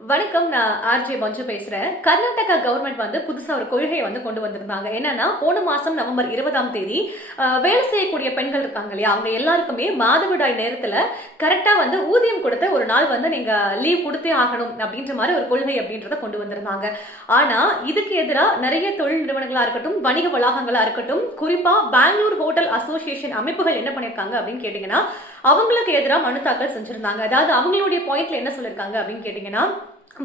வணக்கம். நான் ஆர்ஜே மஞ்சு பேசுறேன். கர்நாடகா கவர்மெண்ட் புதுசா ஒரு கொள்கையை கொண்டு வந்திருந்தாங்க. என்னன்னா, போன மாசம் நவம்பர் 20ஆம் தேதி வேலை செய்யக்கூடிய பெண்கள் இருக்காங்க இல்லையா, அவங்க எல்லாருக்குமே மாதவிடாய் நேரத்துல கரெக்டா ஊதியம் கொடுத்த ஒரு நாள் நீங்க லீவ் கொடுத்தே ஆகணும் அப்படின்ற மாதிரி ஒரு கொள்கை அப்படின்றத கொண்டு வந்திருந்தாங்க. ஆனா இதுக்கு எதிராக நிறைய தொழில் நிறுவனங்களா இருக்கட்டும், வணிக வளாகங்களா இருக்கட்டும், குறிப்பா பெங்களூர் ஹோட்டல் அசோசியேஷன் அமைப்புகள் என்ன பண்ணிருக்காங்க அப்படின்னு கேட்டீங்கன்னா, அவங்களுக்கு எதிராக மனு தாக்கல் செஞ்சிருந்தாங்க. அதாவது அவங்களுடைய பாயிண்ட்ல என்ன சொல்லிருக்காங்க அப்படின்னு கேட்டீங்கன்னா,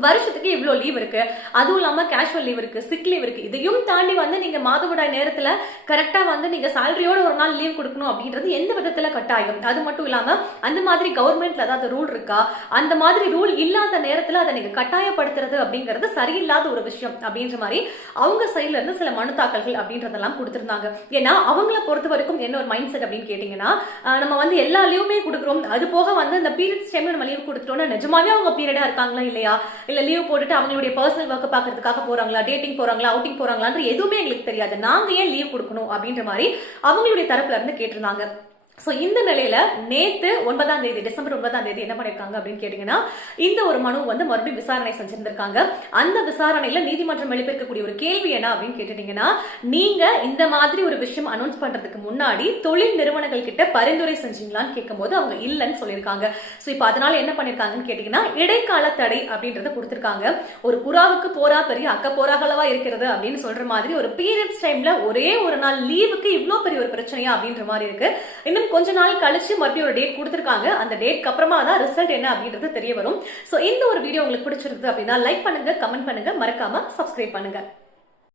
வருஷத்துக்கு இவ்வளவு லீவ் இருக்கு, அதுவும் இல்லாம கேஷுவல் லீவ் இருக்கு, சிக் லீவ் இருக்கு, இதையும் தாண்டி நீங்க மாதவிடாய் நேரத்துல கரெக்டா நீங்க சேலரியோட ஒரு நாள் லீவ் கொடுக்கணும் அப்படின்றது எந்த விதத்துல கட்டாயம். அது மட்டும் இல்லாம அந்த மாதிரி கவர்மெண்ட்ல ஏதாவது ரூல் இருக்கா, அந்த மாதிரி ரூல் இல்லாத நேரத்துல அதை நீங்க கட்டாயப்படுத்துறது அப்படிங்கிறது சரியில்லாத ஒரு விஷயம் அப்படின்ற மாதிரி அவங்க சைட்ல இருந்து சில மனு தாக்கல்கள் அப்படின்றதெல்லாம் கொடுத்திருந்தாங்க. ஏன்னா அவங்கள பொறுத்த வரைக்கும் என்ன ஒரு மைண்ட் செட் அப்படின்னு கேட்டீங்கன்னா, நம்ம எல்லா லீவுமே கொடுக்குறோம், அது போக இந்த பீரியட்ஸ் டைம்ல நம்ம லீவ் கொடுத்துட்டோம்னா நிஜமாவே அவங்க பீரியடா இருக்காங்களா இல்லையா, இல்ல லீவ் போட்டுட்டு அவங்களுடைய பர்சனல் ஒர்க் பாக்குறதுக்காக போறாங்களா, டேட்டிங் போறாங்களா, அவுட்டிங் போறாங்களான்ற எதுவுமே எங்களுக்கு தெரியாது, நாங்க ஏன் லீவ் கொடுக்கணும் அப்படின்ற மாதிரி அவங்களுடைய தரப்புல இருந்து கேட்டிருந்தாங்க. இந்த நிலையில நேத்து 9ஆம் தேதி டிசம்பர் 9ஆம் தேதி என்ன பண்ணிருக்காங்க அப்படின்னு கேட்டீங்கன்னா, இந்த ஒரு மனு மறுபடியும் விசாரணை செஞ்சிருந்திருக்காங்க. அந்த விசாரணையில நீதிமன்றம் எழுப்பியிருக்கக்கூடிய ஒரு கேள்வி என்ன அப்படின்னு கேட்டீங்கன்னா, நீங்க இந்த மாதிரி ஒரு விஷயம் அனௌன்ஸ் பண்றதுக்கு முன்னாடி தொழில் நிறுவனங்கள் கிட்ட பரிந்துரை செஞ்சீங்களான்னு கேட்கும்போது அவங்க இல்லைன்னு சொல்லியிருக்காங்க. இப்ப அதனால என்ன பண்ணிருக்காங்கன்னு கேட்டீங்கன்னா, இடைக்கால தடை அப்படின்றத கொடுத்திருக்காங்க. ஒரு புறாவுக்கு போரா பெரிய அக்க போராகளவா இருக்கிறது அப்படின்னு சொல்ற மாதிரி ஒரு பீரியட்ஸ் டைம்ல ஒரே ஒரு நாள் லீவுக்கு இவ்வளவு பெரிய ஒரு பிரச்சனையா அப்படின்ற மாதிரி இருக்கு. இன்னும் கொஞ்ச நாள் கழிச்சு மறுபடியும் ஒரு டேட் கொடுத்திருக்காங்க. அந்த டேட்க்கு அப்புறமா தான் ரிசல்ட் என்ன அப்படின்றது தெரிய வரும். இந்த ஒரு வீடியோ உங்களுக்கு பிடிச்சிருக்கு அப்படின்னா லைக் பண்ணுங்க, கமெண்ட் பண்ணுங்க, மறக்காம சப்ஸ்கிரைப் பண்ணுங்க.